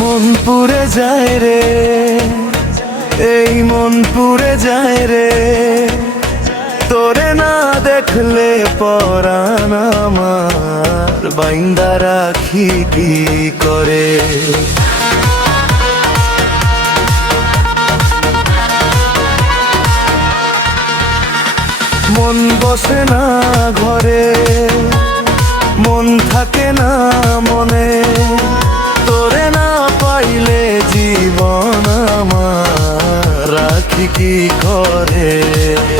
মন পুড়ে যায় রে, এই মন পুড়ে যায় রে, তোরে না দেখলে পরাণ আমার বাইন্দা রাখি কি করে। মন বসে না ঘরে, মন থাকে না মনে, তোরে না পাইলে জীবন আমার রাখি কি করে।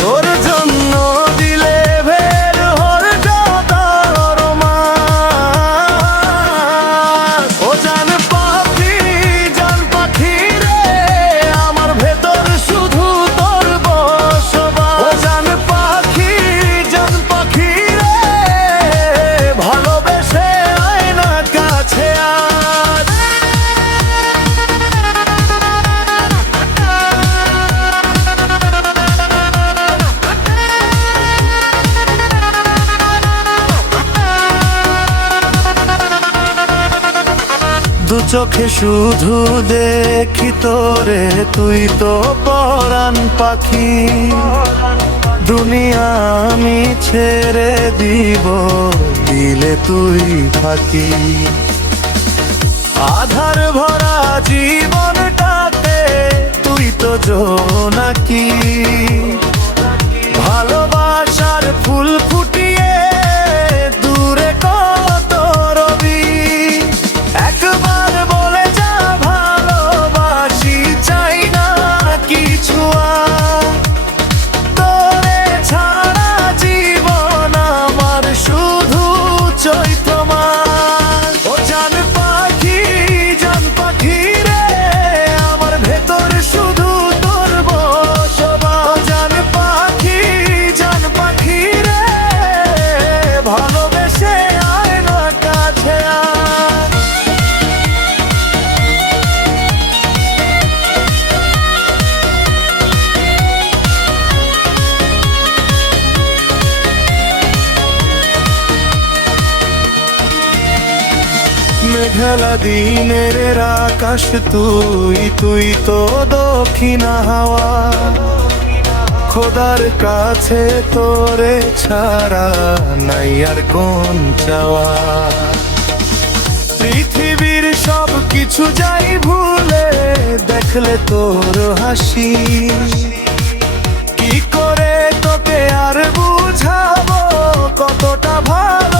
তোর জন্য দিলে ভের হর যতর মান, ও জান পাখি রে, আমার ভেতর শুধু তোর বসবাস। ও জান পাখি রে, ভালোবেসে আয় না কাছে আজ। দু চোখে শুধু দেখি তোরে, তুই তো পরাণ পাখি। দুনিয়া আমি ছেড়ে দিব, দিলে তুই ফাঁকি। আধার ভরা জীবনটাতে তুই তো জোনাকি, ভালোবাসার ফুল ফুটিয়ে দূরে কত রবি। একবার বলে যা ভালোবাসি, চাই না কিছু আর, তোরে ছাড়া জীবন আমার শুধু চৈত্রমান। ও জান পাখি রে, আমার ভেতর শুধু তোর বসবাস। ও জান পাখি রে, ভালোবেসে আয় না কাছে আয়। মেঘলা দিনের আকাশ তুই, তুই তো দক্ষিণা হাওয়া। খোদার কাছে তোরে ছাড়া নাই আর কোন চাওয়া। পৃথিবীর সব কিছু যাই ভুলে দেখলে তোর হাসি, কি করে তোকে আর বুঝাবো কতটা ভালো